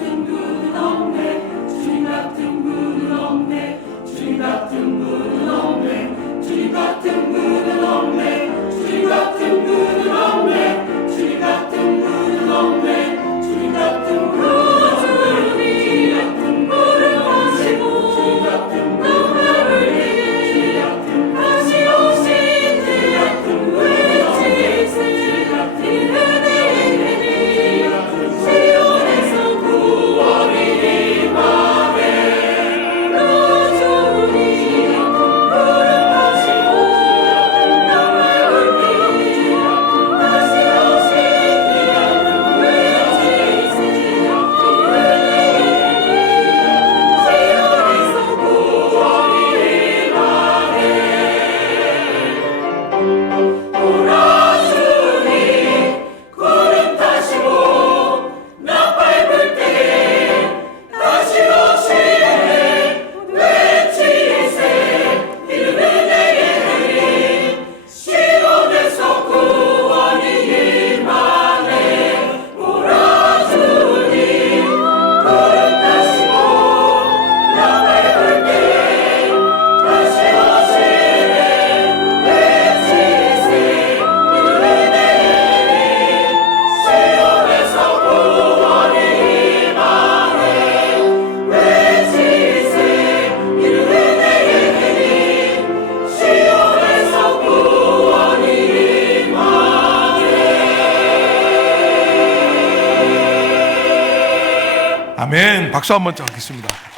같은 분 없네. 주님 같은 분 없네. 주님 같은 분 아멘. 박수 한번 쳐 하겠습니다.